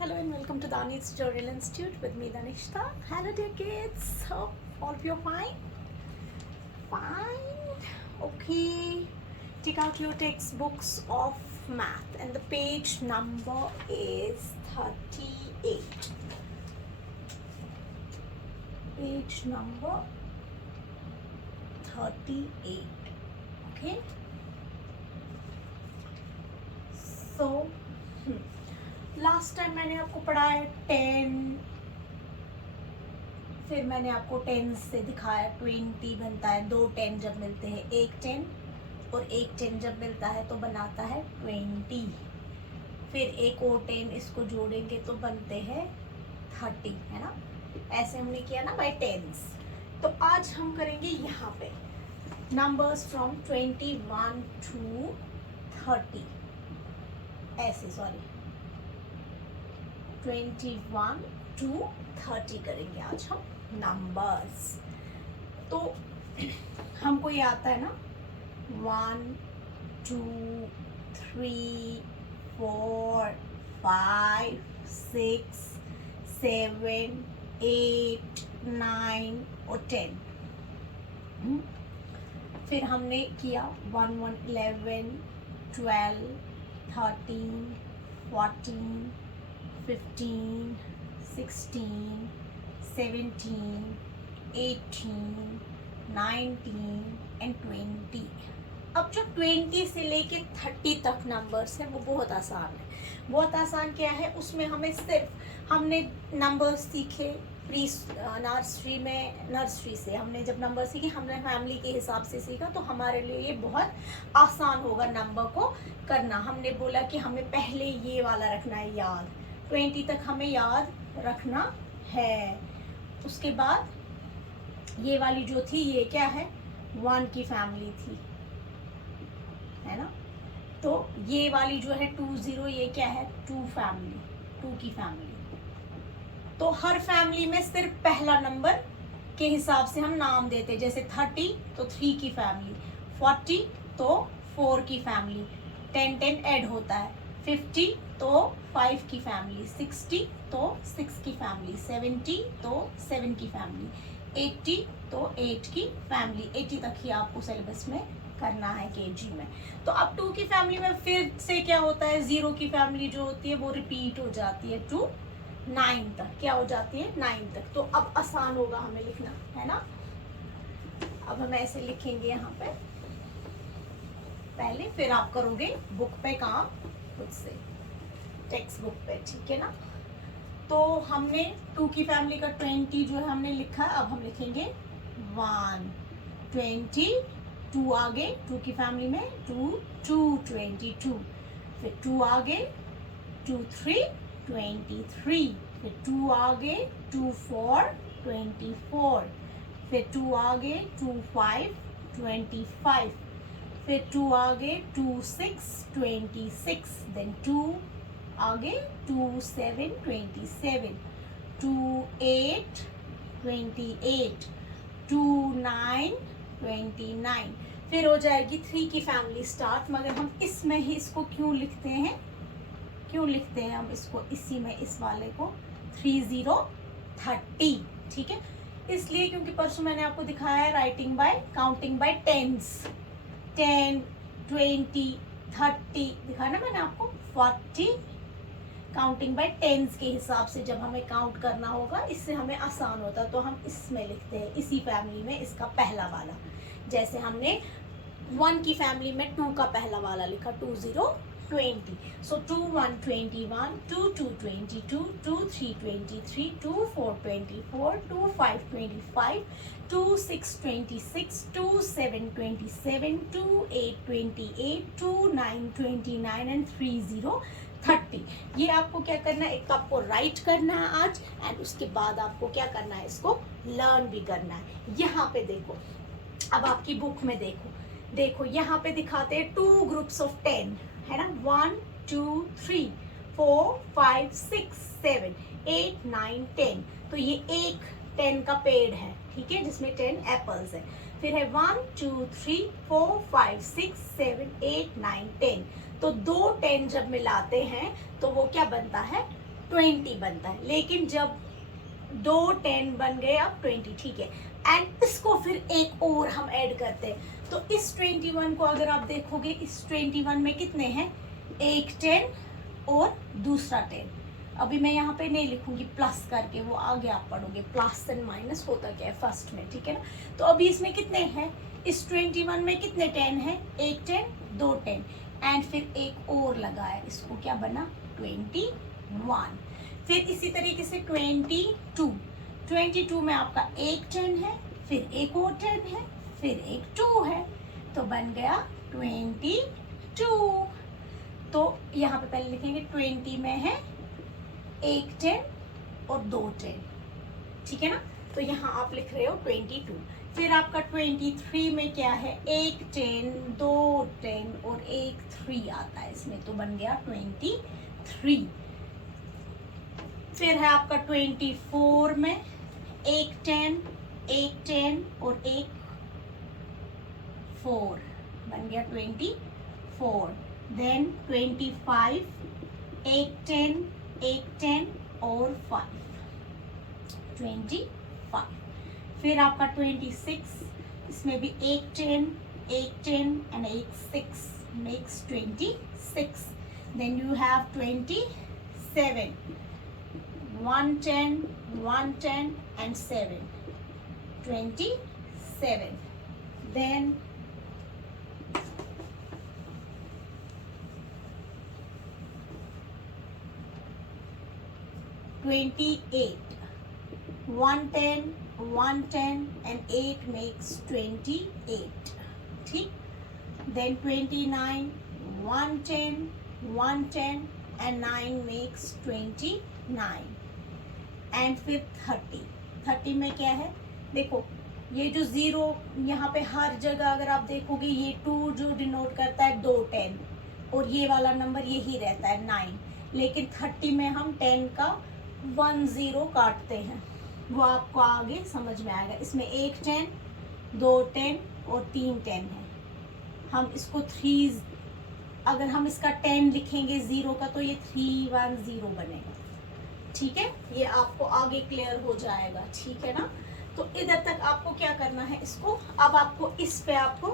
Hello and welcome to Dani's Tutorial Institute with me Danishta. Hello dear kids, hope all of you are fine. Fine. Okay. Take out your textbooks of math and the page number is 38. Page number 38. Okay. So last time मैंने आपको पढ़ाया 10, फिर मैंने आपको 10 से दिखाया 20 बनता है, 2 10 जब मिलते हैं, एक 10 और एक 10 जब मिलता है तो बनाता है 20, फिर एक और 10 इसको जोड़ेंगे तो बनते हैं 30, है ना। ऐसे हमने किया ना बाय टेंस। तो आज हम करेंगे यहाँ पे नंबर्स फ्रॉम 21 to 30, ऐसे 21 to 30 करेंगे आज हम नंबर्स। तो हमको ये आता है ना 1 2 3 4 5 6 7 8 9 और 10। फिर हमने किया 1 1 11 12 13 14 15 16 17 18 19 एंड 20। अब जो 20 से लेके 30 तक नंबर्स है वो बहुत आसान है। बहुत आसान क्या है, उसमें हमें सिर्फ हमने नंबर्स सीखे प्री नर्सरी से हमने जब नंबर सीखे हमने फैमिली के हिसाब से सीखा, तो हमारे लिए ये बहुत आसान होगा नंबर को करना। हमने बोला कि हमें पहले ये वाला रखना है याद, 20 तक हमें याद रखना है। उसके बाद ये वाली जो थी ये क्या है, 1 की फैमिली थी, है ना। तो ये वाली जो है 20 ये क्या है, 2 फैमिली, 2 की फैमिली। तो हर फैमिली में सिर्फ पहला नंबर के हिसाब से हम नाम देते, जैसे 30 तो 3 की फैमिली, 40 तो 4 की फैमिली, 10 10 ऐड होता है, 50 तो 5 की फैमिली, 60 तो 6 की फैमिली, 70 तो 7 की फैमिली, 80 तो 8 की फैमिली। 80 तक ही आपको सिलेबस में करना है केजी में। तो अब 2 की फैमिली में फिर से क्या होता है, 0 की फैमिली जो होती है वो रिपीट हो जाती है टू 9 तक, क्या हो जाती है 9 तक। तो अब आसान होगा हमें लिखना, है ना। अब हम ऐसे लिखेंगे यहाँ पे पहले, फिर आप करोगे बुक पे काम खुद से, टेक्स्ट बुक पे, ठीक है ना। तो हमने 2 की फैमिली का 20 जो है हमने लिखा, अब हम लिखेंगे 1 20, 2 आगे 2 की फैमिली में 2 2 22, फिर 2 आगे 2 3 23, फिर 2 आगे 2 4 24, फिर 2 आगे 2 5 25, फिर 2 आगे 2 6 26, देन 2 आगे 2 7 27, 2 8 28, 2 9 29, फिर हो जाएगी 3 की फैमिली स्टार्ट। मगर हम इसमें ही इसको क्यों लिखते हैं हम इसको इसी में, इस वाले को 30 30, ठीक है। इसलिए क्योंकि परसों मैंने आपको दिखाया है writing by counting by tens, 10 20 30 दिखाया ना मैंने आपको, 40 काउंटिंग बाय टेंस के हिसाब से जब हमें काउंट करना होगा, इससे हमें आसान होता है। तो हम इसमें लिखते हैं, इसी फैमिली में इसका पहला वाला, जैसे हमने 1 की फैमिली में 2 का पहला वाला लिखा 20 20, so 2 1 21, 2 2 22, 2 3 23, 2 4 24, 2 5 25, 2 6 26, 2 7 27, 2 8 28, 2 9 29 एंड 30 30। ये आपको क्या करना है, एक आपको राइट करना है आज, एंड उसके बाद आपको क्या करना है, इसको लर्न भी करना है। यहाँ पे देखो, अब आपकी बुक में देखो यहाँ पे दिखाते हैं 2 ग्रुप्स ऑफ 10, है ना, 1 2 3 4 5 6 7 8 9 10। तो ये एक 10 का पेड़ है, ठीक है, जिसमें 10 एप्पल्स है। फिर है 1 2 3 4 5 6 7 8 9 10। तो 2 10 जब मिलाते हैं तो वो क्या बनता है, 20 बनता है, लेकिन जब 2 10 बन गए अब 20, ठीक है। एंड इसको फिर एक और हम ऐड करते हैं, तो इस 21 को अगर आप देखोगे, इस 21 में कितने हैं, एक 10 और दूसरा 10। अभी मैं यहाँ पे नहीं लिखूंगी प्लस करके, वो आगे आप पढ़ोगे प्लस एंड माइनस होता क्या है फर्स्ट में, ठीक है ना। तो अभी इसमें कितने हैं, इस 21 में कितने 10 हैं, एक 10 दो 10, एंड फिर एक और लगाया, इसको क्या बना 21। फिर इसी तरीके से 22 में आपका एक 10 है, फिर एक और 10 है, फिर एक 2 है, तो बन गया 22। तो यहाँ पे पहले लिखेंगे 20 में है एक 10 और दो 10, ठीक है ना। तो यहाँ आप लिख रहे हो 22। फिर आपका 23 में क्या है, एक 10 दो 10 और एक 3 आता है इसमें, तो बन गया 23। फिर है आपका 24 में एक 10 और एक 4, बन गया 24। देन 25 एक 10 और 5, 25। फिर आपका 26, इसमें भी एक 10 एंड एक 6 makes 26। Then you have 27, 110 and 7, 27. Then 28, 110 and 8 makes 28, ठीक। Then 29, 110 and 9 makes 29। एंड फिर 30 में क्या है, देखो ये जो 0 यहाँ पे हर जगह अगर आप देखोगे, ये 2 जो डिनोट करता है 2 10 और ये वाला नंबर यही रहता है 9, लेकिन 30 में हम 10 का 1 0 काटते हैं, वो आपको आगे समझ में आएगा। इसमें एक 10 दो 10 और 3 10 है, हम इसको 3, अगर हम इसका 10 लिखेंगे 0 का, तो ये 3 1 0 बनेगा, ठीक है। ये आपको आगे क्लियर हो जाएगा, ठीक है ना। तो इधर तक आपको क्या करना है, इसको अब आपको इस पे आपको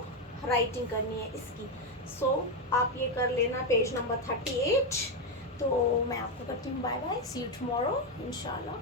राइटिंग करनी है इसकी। सो आप ये कर लेना पेज नंबर 38। तो मैं आपको करती हूँ bye bye, see you tomorrow इंशाल्लाह।